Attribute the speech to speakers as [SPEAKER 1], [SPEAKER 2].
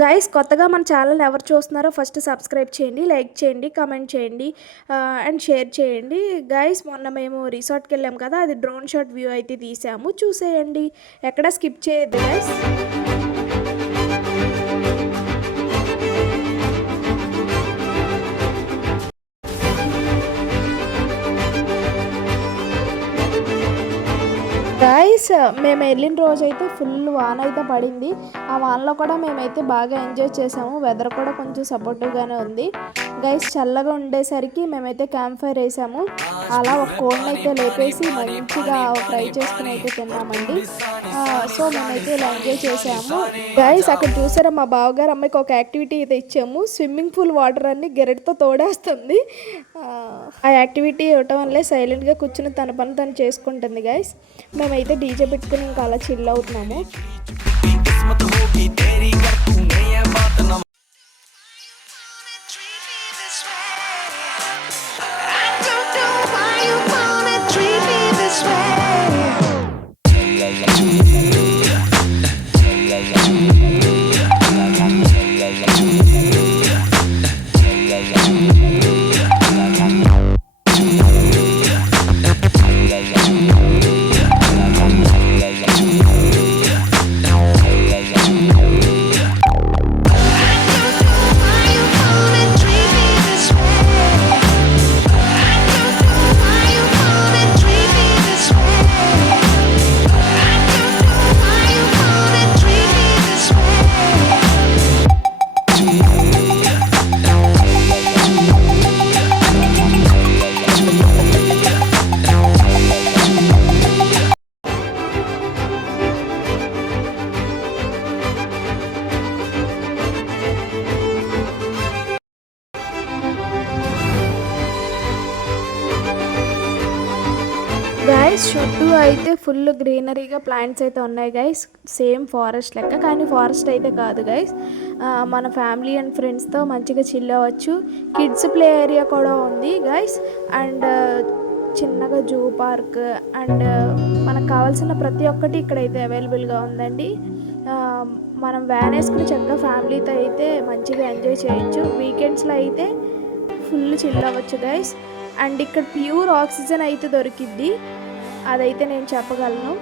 [SPEAKER 1] Guys కొత్తగా మన channel ఎవరు చూస్తున్నారో ఫస్ట్ సబ్స్క్రైబ్ చేయండి లైక్ చేయండి కామెంట్ చేయండి అండ్ షేర్ చేయండి. గైస్ మొన్న మేము రిసార్ట్కి వెళ్ళాం కదా అది డ్రోన్ షాట్ వ్యూ అయితే తీసాము. చూసేయండి. ఎక్కడ స్కిప్ చేయొద్దు గైస్ గైస్ uh, మేము వెళ్ళిన రోజైతే ఫుల్ వాన అయితే పడింది. ఆ వానలో కూడా మేమైతే బాగా ఎంజాయ్ చేసాము. వెదర్ కూడా కొంచెం సపోర్టివ్గానే ఉంది. గైస్ చల్లగా ఉండేసరికి మేమైతే క్యాంప్ ఫైర్ వేసాము. అలా ఒక కోడ్ని అయితే లేపేసి మంచిగా ఫ్రై చేసుకుని అయితే తిన్నామండి. సో మేమైతే ఇలా ఎంజాయ్ చేసాము. గైస్ అక్కడ చూసారా మా బావగారు అమ్మాయికి ఒక యాక్టివిటీ అయితే ఇచ్చాము. స్విమ్మింగ్ పూల్ వాటర్ అన్ని గెరెట్తో తోడేస్తుంది. ఆ, యాక్టివిటీ ఇవ్వటం వల్లే సైలెంట్గా కూర్చుని తన పని తను చేసుకుంటుంది గైస్ మేమైతే డీజే పెట్టుకుని ఇంకా అలా చిల్ అవుతున్నాము.
[SPEAKER 2] treat
[SPEAKER 1] గైస్ చుట్టూ అయితే ఫుల్ గ్రీనరీగా ప్లాంట్స్ అయితే ఉన్నాయి గైస్ సేమ్ ఫారెస్ట్ లెక్క కానీ ఫారెస్ట్ అయితే కాదు గైస్ మన ఫ్యామిలీ అండ్ ఫ్రెండ్స్తో మంచిగా చిల్ అవ్వచ్చు. కిడ్స్ ప్లే ఏరియా కూడా ఉంది గైస్ అండ్ చిన్నగా జూ పార్క్ అండ్ మనకు కావాల్సిన ప్రతి ఒక్కటి ఇక్కడైతే అవైలబుల్గా ఉందండి. మనం వ్యాన్ వేసుకుని చక్కగా ఫ్యామిలీతో అయితే మంచిగా ఎంజాయ్ చేయొచ్చు. వీకెండ్స్లో అయితే ఫుల్ చిల్ అవ్వచ్చు గైస్ అండ్ ఇక్కడ ప్యూర్ ఆక్సిజన్ అయితే దొరికిద్ది. అదైతే నేను చెప్పగలను.